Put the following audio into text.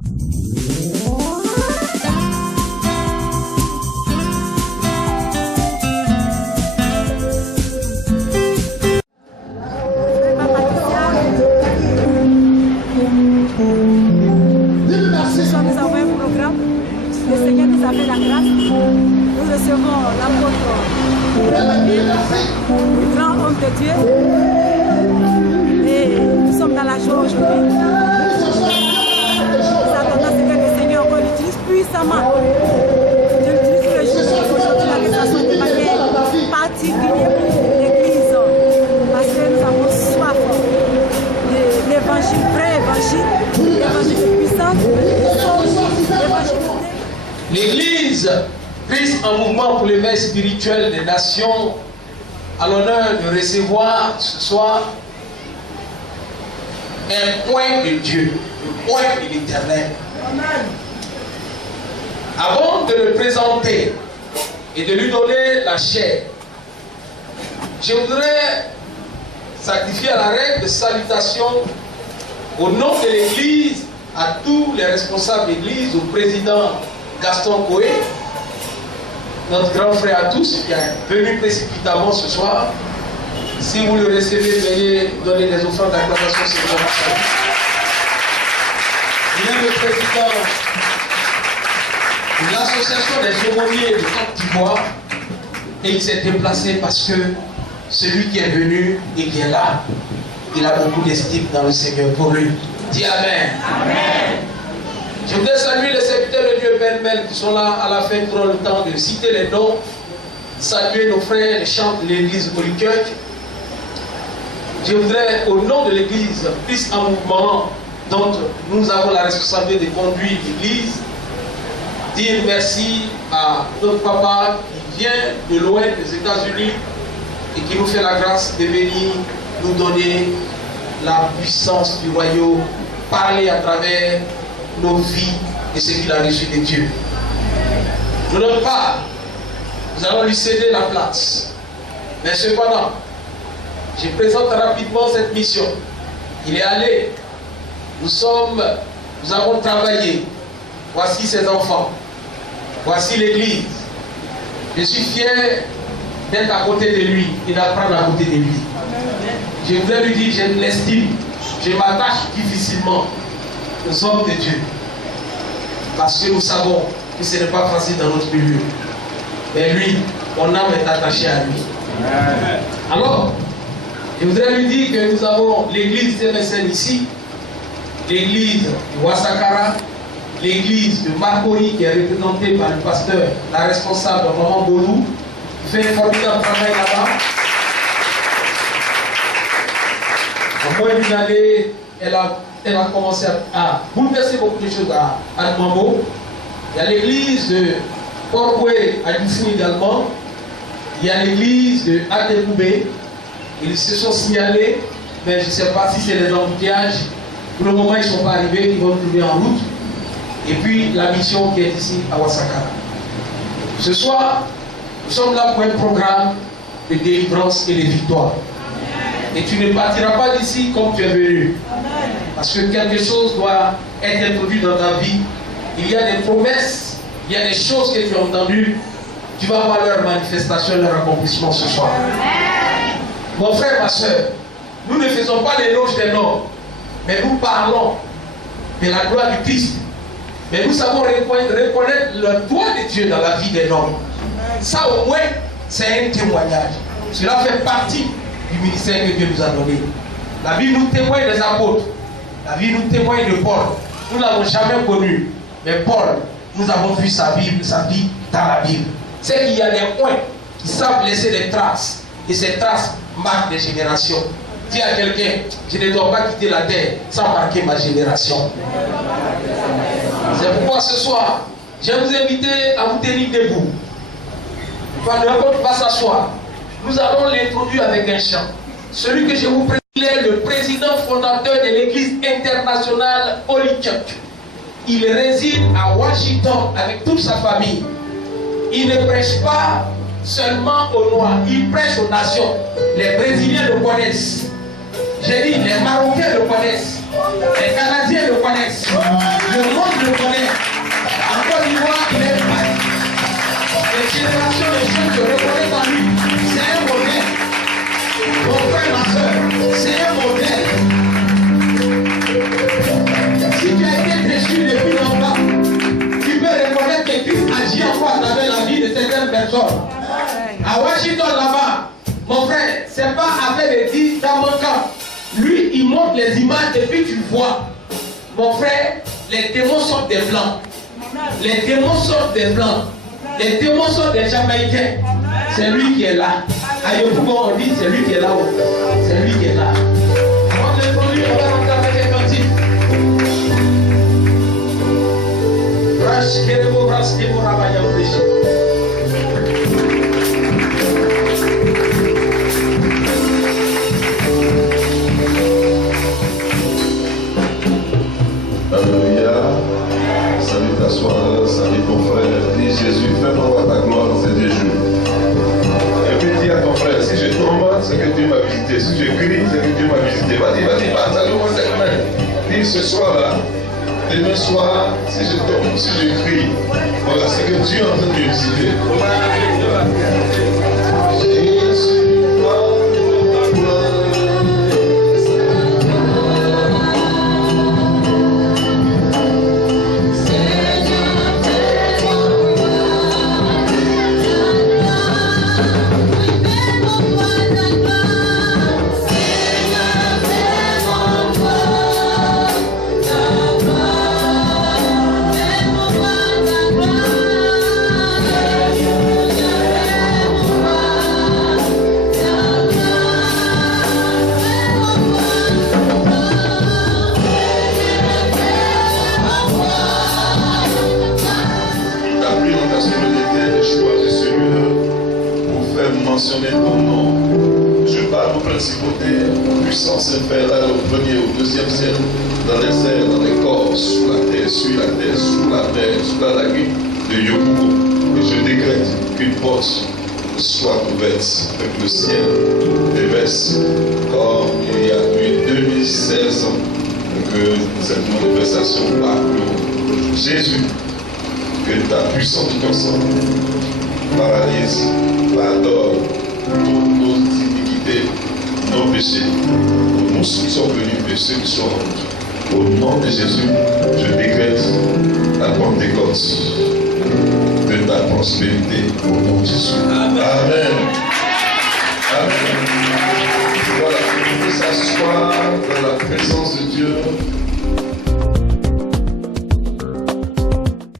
Le Seigneur nous a fait la grâce. Nous recevons l'apôtre, le grand homme de Dieu. Et nous sommes dans la joie aujourd'hui. Nous attendons ce que le Seigneur encore l'utilise puissamment. Je l'utilise le jour aujourd'hui la restauration de manière particulière pour l'Église. Parce que nous avons soif de l'évangile, vrai évangile, l'évangile puissant, l'évangile. L'Église, Christ en mouvement pour l'éveil spirituel des nations, a l'honneur de recevoir ce soir un point de Dieu, le point de l'Éternel. Avant de le présenter et de lui donner la chair, je voudrais sacrifier à la règle de salutation au nom de l'Église à tous les responsables d'Église, au président Gaston Coé, notre grand frère à tous, qui est venu précipitamment ce soir. Si vous le recevez, veuillez donner des offrandes d'acclamation sur le Il est le président de l'association des aumôniers de Côte d'Ivoire et il s'est déplacé parce que celui qui est venu et qui est là, il a beaucoup d'estime dans le Seigneur pour lui. Dis Amen. Amen. Je voudrais saluer les serviteurs de Dieu Ben qui sont là à la fin, qui auront le temps de citer les noms, saluer nos frères, les chants de l'église Polychurch. Je voudrais, au nom de l'église, Christ en mouvement, dont nous avons la responsabilité de conduire l'église, dire merci à notre papa qui vient de loin des États-Unis et qui nous fait la grâce de venir nous donner la puissance du royaume, parler à travers nos vies et ce qu'il a reçu de Dieu. De notre part, nous allons lui céder la place. Mais cependant, je présente rapidement cette mission. Il est allé. Nous avons travaillé. Voici ses enfants. Voici l'église. Je suis fier d'être à côté de lui et d'apprendre à côté de lui. Je voudrais lui dire, je l'estime. Je m'attache difficilement aux hommes de Dieu. Parce que nous savons que ce n'est pas facile dans notre milieu. Mais lui, mon âme est attachée à lui. Alors, je voudrais lui dire que nous avons l'église MSN ici, l'église de Ouassakara, l'église de Marconi qui est représentée par le pasteur, la responsable Maman Bolou, qui fait un formidable travail là-bas. En moins d'une année, elle a commencé à bouleverser beaucoup de choses à Admambo. Il y a l'église de Portoué à Dufou également. Il y a l'église de Adekoubé. Ils se sont signalés, mais je ne sais pas si c'est les embouteillages. Pour le moment, ils ne sont pas arrivés, ils vont trouver en route. Et puis la mission qui est ici à Ouassakara. Ce soir, nous sommes là pour un programme de délivrance et de victoire. Et tu ne partiras pas d'ici comme tu es venu. Parce que quelque chose doit être introduit dans ta vie. Il y a des promesses, il y a des choses que tu as entendues. Tu vas voir leur manifestation, leur accomplissement ce soir. Mon frère, ma soeur, nous ne faisons pas l'éloge des noms, mais nous parlons de la gloire du Christ. Mais nous savons reconnaître le doigt de Dieu dans la vie des hommes. Ça au moins, c'est un témoignage. Cela fait partie du ministère que Dieu nous a donné. La vie nous témoigne des apôtres. La vie nous témoigne de Paul. Nous ne l'avons jamais connu. Mais Paul, nous avons vu sa vie dans la Bible. C'est qu'il y a des points qui savent laisser des traces. Et ces traces marquent des générations. Dis à quelqu'un, je ne dois pas quitter la terre sans marquer ma génération. C'est pourquoi ce soir, je vais vous inviter à vous tenir debout. N'importe pas s'asseoir. Nous allons l'introduire avec un chant. Celui que je vous présente, il est le président fondateur de l'église internationale Polychurch. Il réside à Washington avec toute sa famille. Il ne prêche pas seulement aux Noirs, il prêche aux nations. Les Brésiliens le connaissent. J'ai dit, les Marocains le connaissent. Les Canadiens le connaissent. Le monde Jésus depuis longtemps, tu peux reconnaître que Christ agit encore à travers la vie de certaines personnes. À Washington là-bas, mon frère, c'est pas affaire de dire dans mon camp. Lui, il montre les images et puis tu vois. Mon frère, les démons sortent des blancs. Les démons sortent des blancs. Les démons sortent des Jamaïcains. C'est lui qui est là. À Yopougon, on dit c'est lui qui est là-haut. C'est lui qui est là. Avant de conduire, on va rentrer avec un cantique. Alléluia. Salut t'asseoir, salut ton frère. Dis Jésus, fais-moi voir ta gloire dans ces 2 jours. Et puis dis à ton frère, si je tombe, c'est que Dieu m'a visité. Si je crie, c'est que Dieu m'a visité. Vas-y, salut-moi cette main. Dis ce soir-là, demain soir, si je tombe, si je crie, voilà, c'est que Dieu est en train de me visiter. Jésus, mentionner ton nom. Je parle aux principautés, aux puissances inférieures au 1er, au 2e ciel, dans les airs, dans les corps, sous la terre, sous la mer, sous la lagune de Yopougon. Et je décrète qu'une porte soit ouverte, que le ciel déverse, comme il y a depuis 2016 ans que cette manifestation parcourt Jésus, que ta puissance du sang paralyse, pardonne toutes nos iniquités, nos péchés, pour nous qui sommes venus et ceux qui sont en route. Au nom de Jésus, je décrète